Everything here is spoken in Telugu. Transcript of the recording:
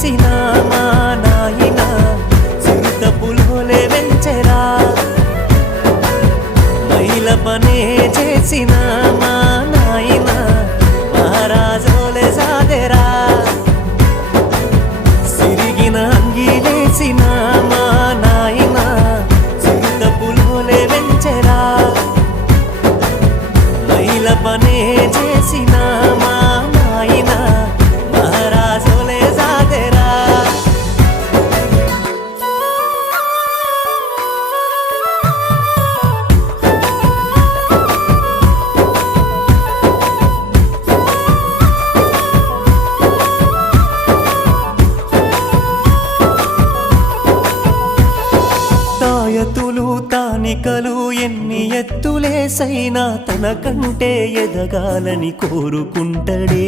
చేసిన మా నాయన చిరుత పులోలే వెంచెరా మైల పనే చేసిన మా నాయన మహారాజోలే సాదెరా సిరిగిన అంగిలేసిన మా నాయన చిరుత పులోలే వెంచెరా మైల పనే చేసిన మా నాయన మహారాజోలే సాదెరా తాయతులు తానికలు ఎన్ని ఎత్తులేసైనా తనకంటే ఎదగాలని కోరుకుంటడే